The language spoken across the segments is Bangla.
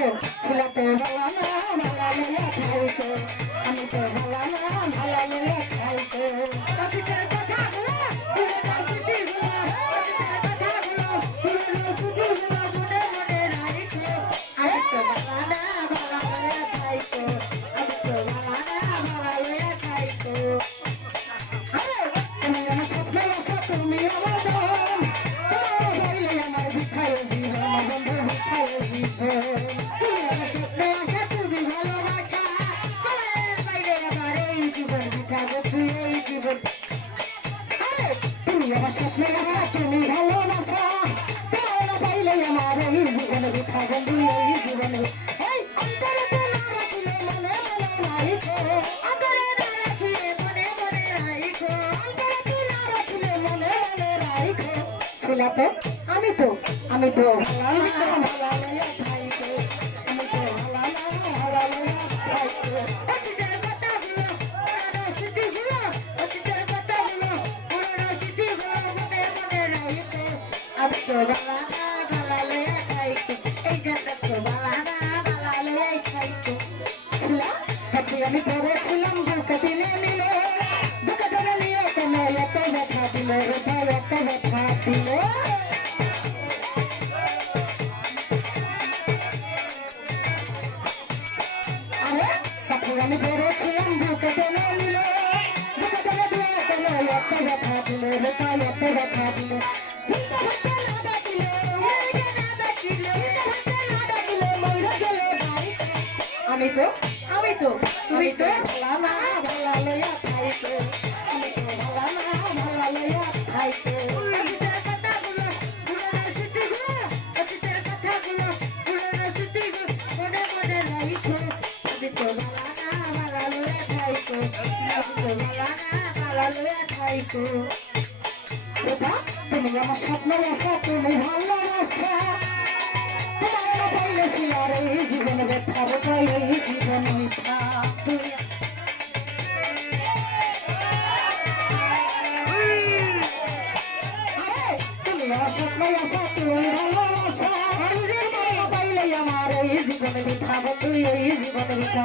I'm a তো আমি তো আমি তো আমি তো বাবা দুঃখ দিনে মিলে দুঃখ দিনে নিয়ে তোমার এত দিলে লাগান ধরেছেন বুকে টেনে নিল, বুকে টেনে দিয়ে গেল এত ব্যথা দিল রেখা এত ব্যথা দিল। আমি তো আমি তো, তুমি তো ভালা না লয়া খাইতো আমি তো ভালা না লয়া খাইতো পাইতো বাবা, তুমি আমার স্বপ্নের আশা তুমি ভালোবাসা তোমার না পাইলে সে আর এই জীবন ব্যথার পাইলে এই জীবন মিথ্যা। তুমি আমার স্বপ্নের আশা তুমি ভালোবাসা পাইলে আমার এই জীবন মিথ্যা তুই এই জীবন মিথ্যা।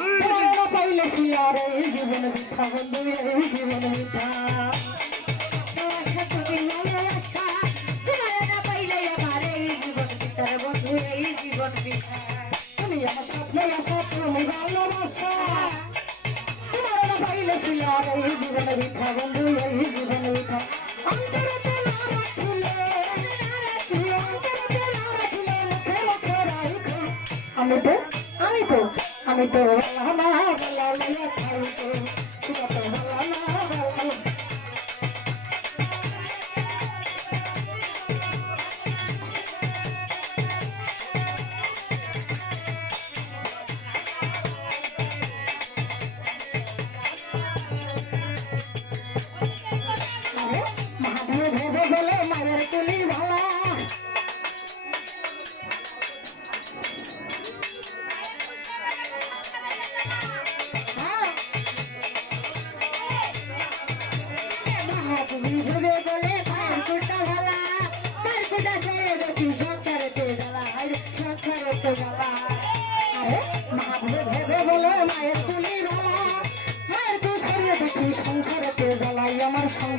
প্রেরণা পাইলে শিয়া রে জীবন বৃথা বন্ধু রে জীবন বৃথা তুমি আমার স্বপ্নে আসা তুমি ভালোবাসা তোমার না পাইলে শিয়া রে জীবন বৃথা বন্ধু রে জীবন বৃথা অন্তরে আমি তো I don't know.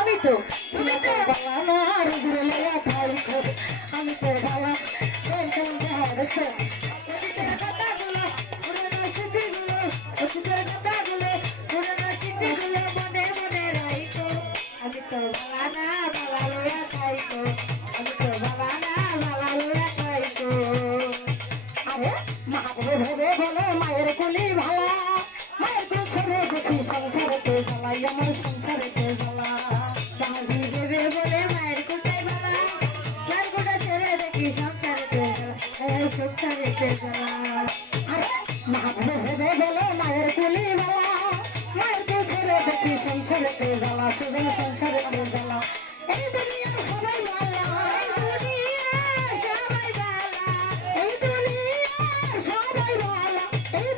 আমি তো শিলাকে বালা না বলে মায়ের কোলে ভালা মায়ের ছেড়ে দেখি সংসারেতে জ্বালা শুধু সংসারেতে জ্বালা এই দুনিয়া সবাই ভালা এই দুনিয়া সবাই ভালা এই দুনিয়া সবাই ভালা এই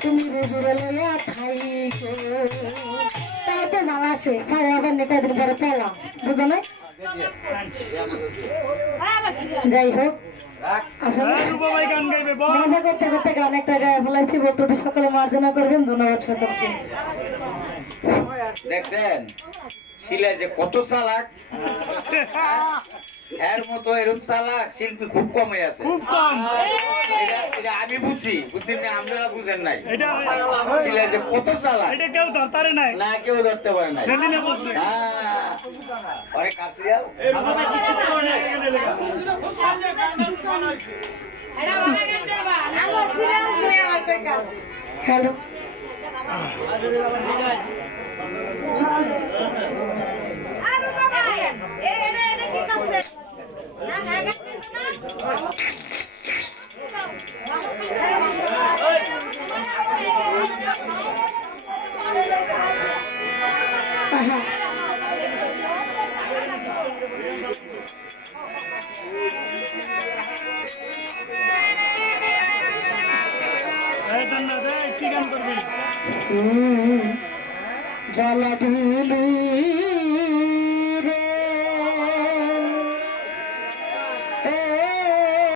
তুমি রুজুরে লইয়া খাইতো তাও তো ভালো আছে। সাড়ে হাজার নেতা দিন পরে চলা বুঝো না যাই হোক মজা করতে করতে গান একটা গায়ে ফেলাইছি বলতে সকলে মার্জনা করবেন ধন্যবাদ সকলকে। দেখছেন? শিলা যে কত চালাক। এর মতো এরকম চালাক শিল্পী খুব কমে আছে। খুব কম। এটা আমি বুঝি বুঝছেন না আপনারা বুঝেন নাই। এটা যে কত চালাক। এটা কেউ ধরতারে নাই। না কেউ ধরতে পারে নাই। সেদিনে হ্যাঁ। অনেক কাছিয়াল হ্যালো জ্বালা দিলি